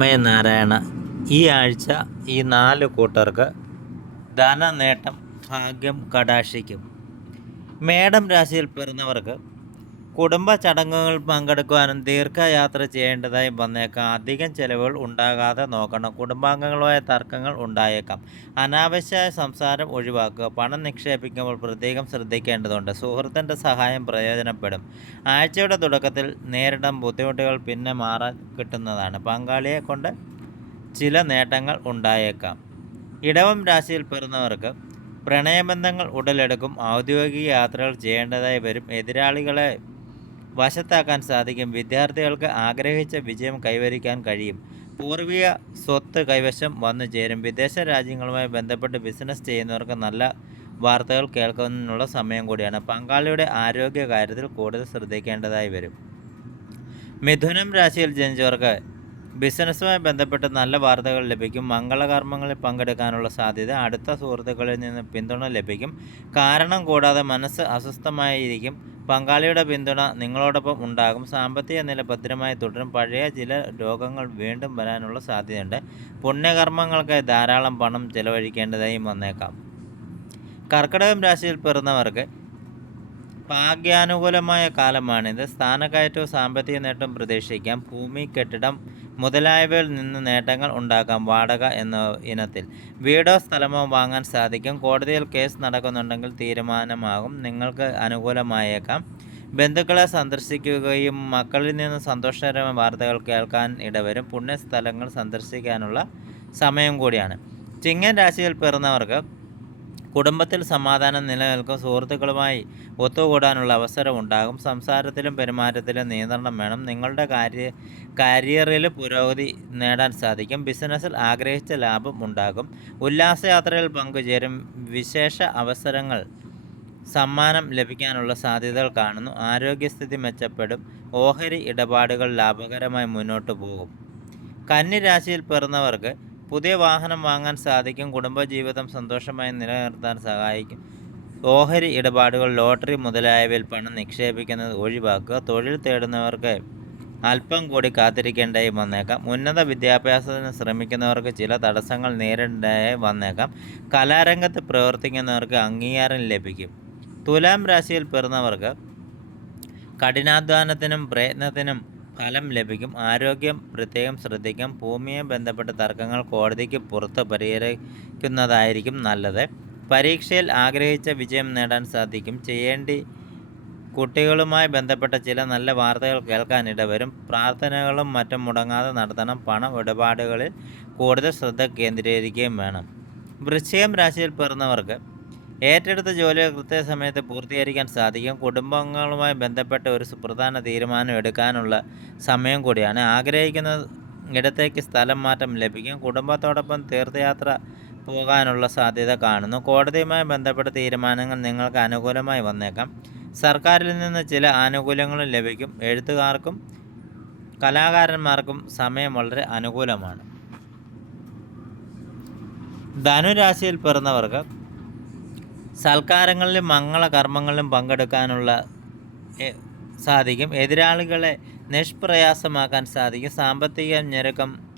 നാരായണ ഈ ആഴ്ച ഈ നാല് കൂട്ടർക്ക് ധനനേട്ടം ഭാഗ്യം കടാക്ഷിക്കും. മേടം രാശിയിൽ പിറന്നവർക്ക് കുടുംബ ചടങ്ങുകൾ പങ്കെടുക്കുവാനും ദീർഘയാത്ര ചെയ്യേണ്ടതായി വന്നേക്കാം. അധികം ചെലവുകൾ ഉണ്ടാകാതെ നോക്കണം. കുടുംബാംഗങ്ങളുമായ തർക്കങ്ങൾ ഉണ്ടായേക്കാം. അനാവശ്യമായ സംസാരം ഒഴിവാക്കുക. പണം നിക്ഷേപിക്കുമ്പോൾ പ്രത്യേകം ശ്രദ്ധിക്കേണ്ടതുണ്ട്. സുഹൃത്തിന്റെ സഹായം പ്രയോജനപ്പെടും. ആഴ്ചയുടെ തുടക്കത്തിൽ നേരിടാൻ ബുദ്ധിമുട്ടുകൾ പിന്നെ മാറാൻ കിട്ടുന്നതാണ്. പങ്കാളിയെ കൊണ്ട് ചില നേട്ടങ്ങൾ ഉണ്ടായേക്കാം. ഇടവം രാശിയിൽ പിറന്നവർക്ക് പ്രണയബന്ധങ്ങൾ ഉടലെടുക്കും. ഔദ്യോഗിക യാത്രകൾ ചെയ്യേണ്ടതായി വരും. എതിരാളികളെ വശത്താക്കാൻ സാധിക്കും. വിദ്യാർത്ഥികൾക്ക് ആഗ്രഹിച്ച വിജയം കൈവരിക്കാൻ കഴിയും. പൂർവിക സ്വത്ത് കൈവശം വന്നു ചേരും. വിദേശ രാജ്യങ്ങളുമായി ബന്ധപ്പെട്ട് ബിസിനസ് ചെയ്യുന്നവർക്ക് നല്ല വാർത്തകൾ കേൾക്കുന്നതിനുള്ള സമയം കൂടിയാണ്. പങ്കാളിയുടെ ആരോഗ്യ കാര്യത്തിൽ കൂടുതൽ ശ്രദ്ധിക്കേണ്ടതായി വരും. മിഥുനം രാശിയിൽ ജനിച്ചവർക്ക് ബിസിനസ്സുമായി ബന്ധപ്പെട്ട് നല്ല വാർത്തകൾ ലഭിക്കും. മംഗളകർമ്മങ്ങളിൽ പങ്കെടുക്കാനുള്ള സാധ്യത അടുത്ത സുഹൃത്തുക്കളിൽ നിന്ന് പിന്തുണ ലഭിക്കും. കാരണം കൂടാതെ മനസ്സ് അസ്വസ്ഥമായിരിക്കും. പങ്കാളിയുടെ പിന്തുണ നിങ്ങളോടൊപ്പം ഉണ്ടാകും. സാമ്പത്തിക നില ഭദ്രമായി തുടരും. പഴയ ചില രോഗങ്ങൾ വീണ്ടും വരാനുള്ള സാധ്യതയുണ്ട്. പുണ്യകർമ്മങ്ങൾക്കായി ധാരാളം പണം ചെലവഴിക്കേണ്ടതായും വന്നേക്കാം. കർക്കിടകം രാശിയിൽ പിറന്നവർക്ക് ഭാഗ്യാനുകൂലമായ കാലമാണിത് സ്ഥാനക്കയറ്റവും സാമ്പത്തിക നേട്ടം പ്രതീക്ഷിക്കാം. ഭൂമി കെട്ടിടം മുതലായവയിൽ നിന്ന് നേട്ടങ്ങൾ ഉണ്ടാക്കാം. വാടക എന്ന ഇനത്തിൽ വീടോ സ്ഥലമോ വാങ്ങാൻ സാധിക്കും. കോടതിയിൽ കേസ് നടക്കുന്നുണ്ടെങ്കിൽ തീരുമാനമാകും. നിങ്ങൾക്ക് അനുകൂലമായേക്കാം. ബന്ധുക്കളെ സന്ദർശിക്കുകയും മക്കളിൽ നിന്ന് സന്തോഷകരമായ വാർത്തകൾ കേൾക്കാൻ ഇടവരും. പുണ്യസ്ഥലങ്ങൾ സന്ദർശിക്കാനുള്ള സമയം കൂടിയാണ്. ചിങ്ങൻ രാശിയിൽ പിറന്നവർക്ക് കുടുംബത്തിൽ സമാധാനം നിലനിൽക്കും. സുഹൃത്തുക്കളുമായി ഒത്തുകൂടാനുള്ള അവസരം ഉണ്ടാകും. സംസാരത്തിലും പെരുമാറ്റത്തിലും നിയന്ത്രണം വേണം. നിങ്ങളുടെ കാര്യ കരിയറിൽ പുരോഗതി നേടാൻ സാധിക്കും. ബിസിനസ്സിൽ ആഗ്രഹിച്ച ലാഭം ഉണ്ടാകും. ഉല്ലാസയാത്രയിൽ പങ്കുചേരും. വിശേഷ അവസരങ്ങൾ സമ്മാനം ലഭിക്കാനുള്ള സാധ്യതകൾ കാണുന്നു. ആരോഗ്യസ്ഥിതി മെച്ചപ്പെടും. ഓഹരി ഇടപാടുകൾ ലാഭകരമായി മുന്നോട്ട് പോകും. കന്നി രാശിയിൽ പിറന്നവർക്ക് പുതിയ വാഹനം വാങ്ങാൻ സാധിക്കും കുടുംബജീവിതം സന്തോഷമായി നിലനിർത്താൻ സഹായിക്കും. ഓഹരി ഇടപാടുകൾ ലോട്ടറി മുതലായവയിൽ പണം നിക്ഷേപിക്കുന്നത് ഒഴിവാക്കുക തൊഴിൽ തേടുന്നവർക്ക് അല്പം കൂടി കാത്തിരിക്കേണ്ടായി വന്നേക്കാം. ഉന്നത വിദ്യാഭ്യാസത്തിന് ശ്രമിക്കുന്നവർക്ക് ചില തടസ്സങ്ങൾ നേരിടേണ്ടതായി വന്നേക്കാം. കലാരംഗത്ത് പ്രവർത്തിക്കുന്നവർക്ക് അംഗീകാരം ലഭിക്കും. തുലാം രാശിയിൽ പിറന്നവർക്ക് കഠിനാധ്വാനത്തിനും പ്രയത്നത്തിനും ഫലം ലഭിക്കും. ആരോഗ്യം പ്രത്യേകം ശ്രദ്ധിക്കാം. ഭൂമിയെ ബന്ധപ്പെട്ട തർക്കങ്ങൾ കോടതിക്ക് പുറത്ത് പരിഹരിക്കുന്നതായിരിക്കും നല്ലത്. പരീക്ഷയിൽ ആഗ്രഹിച്ച വിജയം നേടാൻ സാധിക്കും. ചെയ്യേണ്ടി കുട്ടികളുമായി ബന്ധപ്പെട്ട ചില നല്ല വാർത്തകൾ കേൾക്കാൻ ഇടവരും. പ്രാർത്ഥനകളും മറ്റും മുടങ്ങാതെ നടത്തണം. പണം ഇടപാടുകളിൽ കൂടുതൽ ശ്രദ്ധ കേന്ദ്രീകരിക്കുകയും വേണം. വൃശ്ചികം രാശിയിൽ പിറന്നവർക്ക് ഏറ്റെടുത്ത ജോലികൾ കൃത്യസമയത്ത് പൂർത്തീകരിക്കാൻ സാധിക്കും. കുടുംബങ്ങളുമായി ബന്ധപ്പെട്ട ഒരു സുപ്രധാന തീരുമാനം എടുക്കാനുള്ള സമയം കൂടിയാണ്. ആഗ്രഹിക്കുന്ന ഇടത്തേക്ക് സ്ഥലം മാറ്റം ലഭിക്കും. കുടുംബത്തോടൊപ്പം തീർത്ഥയാത്ര പോകാനുള്ള സാധ്യത കാണുന്നു. കോടതിയുമായി ബന്ധപ്പെട്ട തീരുമാനങ്ങൾ നിങ്ങൾക്ക് അനുകൂലമായി വന്നേക്കാം. സർക്കാരിൽ നിന്ന് ചില ആനുകൂല്യങ്ങളും ലഭിക്കും. എഴുത്തുകാർക്കും കലാകാരന്മാർക്കും സമയം വളരെ അനുകൂലമാണ്. ധനുരാശിയിൽ പിറന്നവർക്ക് സൽക്കാരങ്ങളിലും മംഗളകർമ്മങ്ങളിലും പങ്കെടുക്കാനുള്ള സാധിക്കും. എതിരാളികളെ നിഷ്പ്രയാസമാക്കാൻ സാധിക്കും. സാമ്പത്തിക ഞെരുക്കം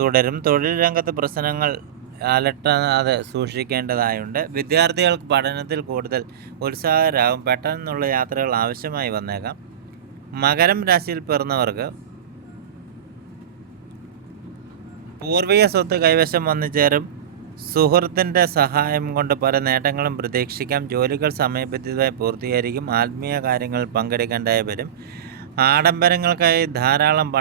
തുടരും. തൊഴിൽ രംഗത്ത് പ്രശ്നങ്ങൾ അലട്ടാതെ സൂക്ഷിക്കേണ്ടതായുണ്ട്. വിദ്യാർത്ഥികൾക്ക് പഠനത്തിൽ കൂടുതൽ ഉത്സാഹരാകും പെട്ടെന്നുള്ള യാത്രകൾ ആവശ്യമായി വന്നേക്കാം. മകരം രാശിയിൽ പിറന്നവർക്ക് പൂർവിക സ്വത്ത് കൈവശം വന്നു ചേരും. സുഹൃത്തിന്റെ സഹായം കൊണ്ട് പല നേട്ടങ്ങളും പ്രതീക്ഷിക്കാം. ജോലികൾ സമയബന്ധിതമായി പൂർത്തീകരിക്കും. ആത്മീയ കാര്യങ്ങളിൽ പങ്കെടുക്കേണ്ടായി വരും ആഡംബരങ്ങൾക്കായി ധാരാളം പണം